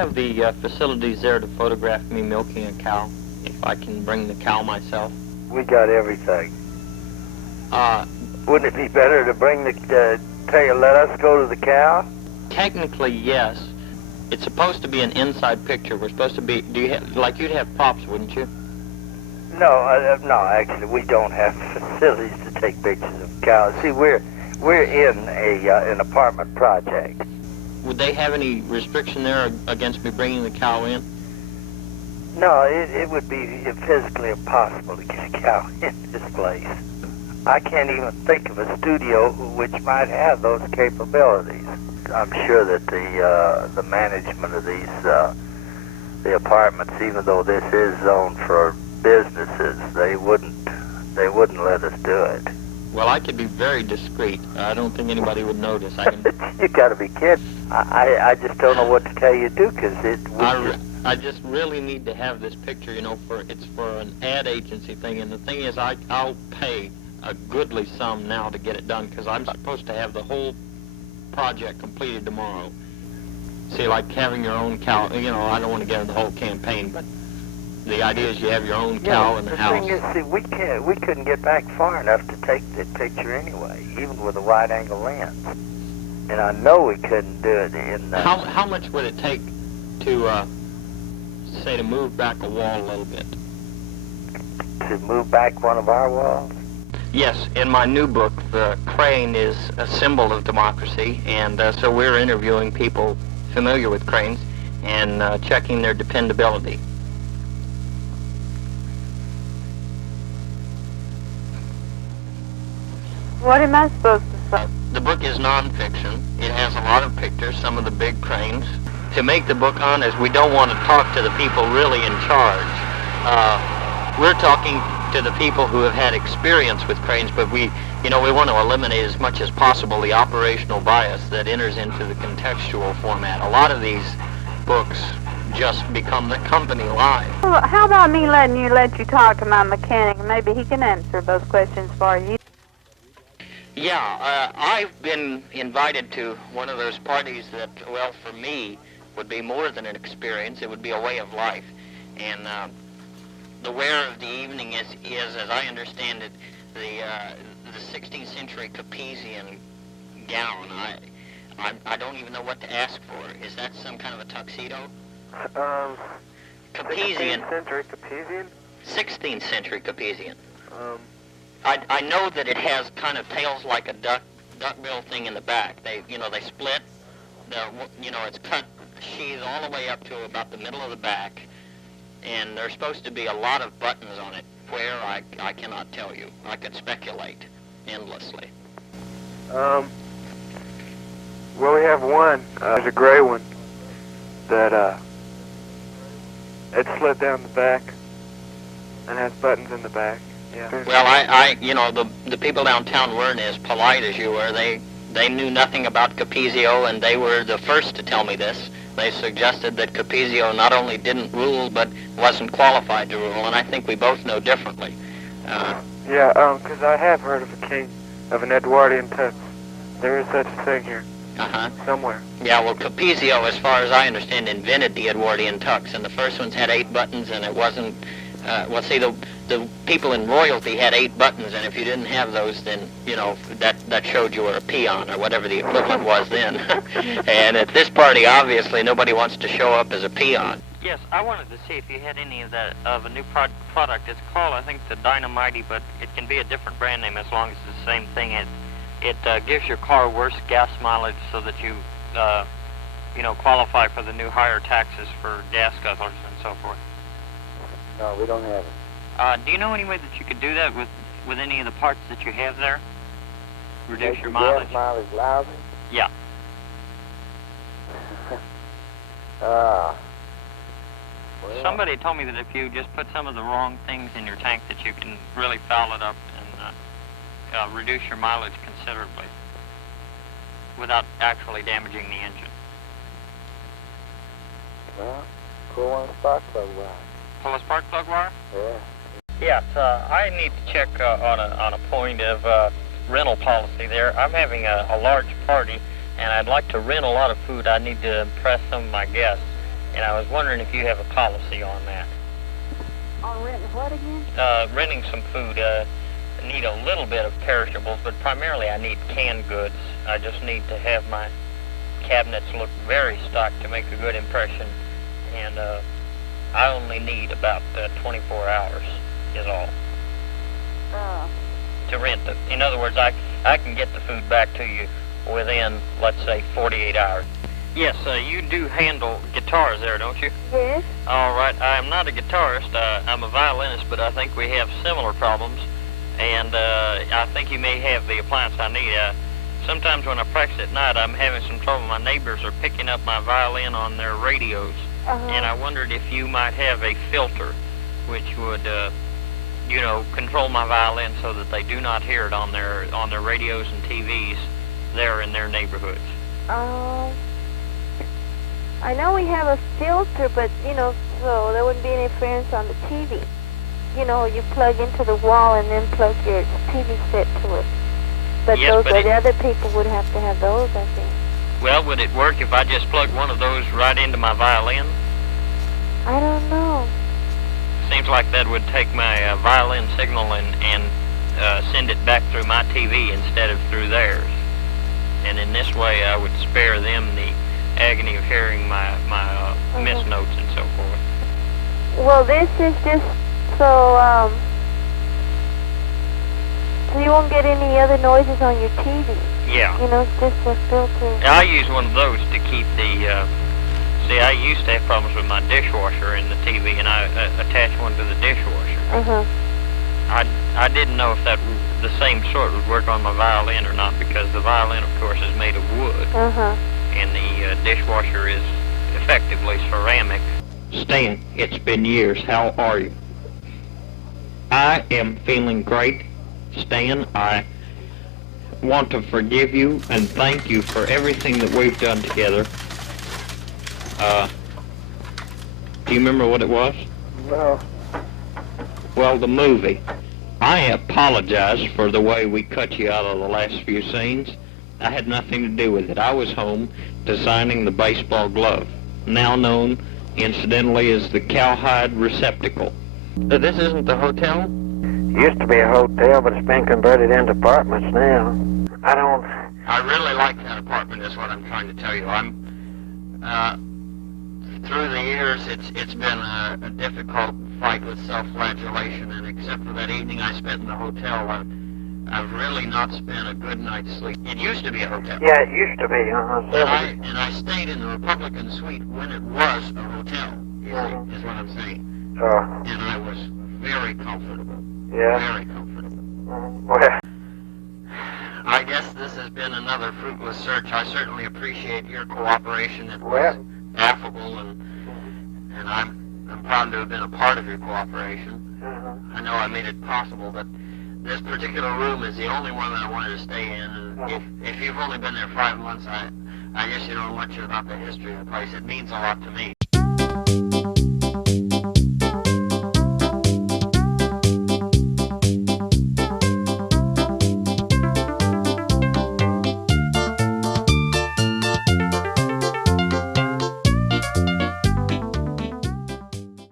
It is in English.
have the facilities there to photograph me milking a cow, if I can bring the cow myself? We got everything. Uh, Wouldn't it be better to bring let us go to the cow? Technically, yes. It's supposed to be an inside picture. We're supposed to be, you'd have props, wouldn't you? No, actually, we don't have facilities to take pictures of cows. See, we're in an apartment project. Would they have any restriction there against me bringing the cow in? No, it would be physically impossible to get a cow in this place. I can't even think of a studio which might have those capabilities. I'm sure that the management of these the apartments, even though this is zoned for businesses, they wouldn't let us do it. Well, I could be very discreet. I don't think anybody would notice. You got to be kidding. I just don't know what to tell you to do, because I just really need to have this picture, it's for an ad agency thing, and the thing is, I'll pay a goodly sum now to get it done, because I'm supposed to have the whole project completed tomorrow. See, like having your own cow, I don't want to get into the whole campaign, but the idea is you have your own cow in the house. The thing is, see, we couldn't get back far enough to take the picture anyway, even with a wide-angle lens. And I know we couldn't do it in... How much would it take to, say, to move back a wall a little bit? To move back one of our walls? Yes, in my new book, the crane is a symbol of democracy, and so we're interviewing people familiar with cranes and checking their dependability. What am I supposed to say? The book is nonfiction. It has a lot of pictures, some of the big cranes. To make the book honest, we don't want to talk to the people really in charge. We're talking to the people who have had experience with cranes, but we want to eliminate as much as possible the operational bias that enters into the contextual format. A lot of these books just become the company line. Well, how about me let you talk to my mechanic, and maybe he can answer those questions for you? Yeah, I've been invited to one of those parties that, well, for me, would be more than an experience. It would be a way of life. And the wear of the evening is, as I understand it, the 16th century Capesian gown. I don't even know what to ask for. Is that some kind of a tuxedo? Capesian. 16th century Capesian? 16th century Capesian. I know that it has kind of tails like a duckbill thing in the back. They split. It's cut sheath all the way up to about the middle of the back, and there's supposed to be a lot of buttons on it. Where, I cannot tell you. I could speculate endlessly. Well, we have one. There's a gray one that it's slit down the back and has buttons in the back. Yeah. Well, the people downtown weren't as polite as you were. They knew nothing about Capezio, and they were the first to tell me this. They suggested that Capezio not only didn't rule, but wasn't qualified to rule, and I think we both know differently. Because I have heard of a king, of an Edwardian tux. There is such a thing here. Somewhere. Yeah, well, Capezio, as far as I understand, invented the Edwardian tux, and the first ones had 8 buttons, and it wasn't... the people in royalty had 8 buttons, and if you didn't have those, then, that showed you were a peon, or whatever the equivalent was then. And at this party, obviously, nobody wants to show up as a peon. Yes, I wanted to see if you had any of a new product. It's called, I think, the Dynamite, but it can be a different brand name as long as it's the same thing. It gives your car worse gas mileage so that you, qualify for the new higher taxes for gas guzzlers and so forth. No, we don't have it. Do you know any way that you could do that with any of the parts that you have there? Reduce your mileage? Gas mileage lousy? Yeah. Well, somebody told me that if you just put some of the wrong things in your tank that you can really foul it up and reduce your mileage considerably without actually damaging the engine. Well, pull one spark plug wire. Pull a spark plug wire? Yeah. Yes, I need to check on a point of rental policy there. I'm having a large party, and I'd like to rent a lot of food. I need to impress some of my guests. and I was wondering if you have a policy on that. On renting what again? Renting some food. I need a little bit of perishables, but primarily I need canned goods. I just need to have my cabinets look very stocked to make a good impression, and I only need about 24 hours is all to rent it. In other words, I can get the food back to you within, let's say, 48 hours. Yes, you do handle guitars there, don't you? Yes. All right. I'm not a guitarist. I'm a violinist, but I think we have similar problems, and I think you may have the appliance I need. Sometimes when I practice at night, I'm having some trouble. My neighbors are picking up my violin on their radios, and I wondered if you might have a filter which would, you know, control my violin so that they do not hear it on their radios and TVs there in their neighborhoods. I know we have a filter, but, you know, so there wouldn't be any interference on the TV. You know, you plug into the wall and then plug your TV set to it. But yes, those but the other people would have to have those, I think. Well, would it work if I just plugged one of those right into my violin? I don't know. Seems like that would take my violin signal and send it back through my TV instead of through theirs. And in this way, I would spare them the agony of hearing my miss notes and so forth. Well, this is just so you won't get any other noises on your TV. Yeah. You know, it's just a filter. I use one of those to keep the, see, I used to have problems with my dishwasher in the TV, and I attached one to the dishwasher. I didn't know if that the same sort would work on my violin or not, because the violin, of course, is made of wood, and the dishwasher is effectively ceramic. Stan, it's been years. How are you? I am feeling great. Stan, I want to forgive you and thank you for everything that we've done together. Do you remember what it was? No. Well, the movie. I apologize for the way we cut you out of the last few scenes. I had nothing to do with it. I was home designing the baseball glove, now known, incidentally, as the cowhide receptacle. This isn't the hotel? Used to be a hotel, but it's been converted into apartments now. I really like that apartment, is what I'm trying to tell you. Through the years, it's been a difficult fight with self-flagellation, and except for that evening I spent in the hotel, I've really not spent a good night's sleep. It used to be a hotel. Yeah, it used to be, And I stayed in the Republican suite when it was a hotel, you see, is what I'm saying. And I was very comfortable. Yeah. Very comfortable. Well, I guess this has been another fruitless search. I certainly appreciate your cooperation. It was affable, and I'm proud to have been a part of your cooperation. I know I made it possible, but this particular room is the only one that I wanted to stay in, and if you've only been there 5 months, I guess you don't know much about the history of the place. It means a lot to me.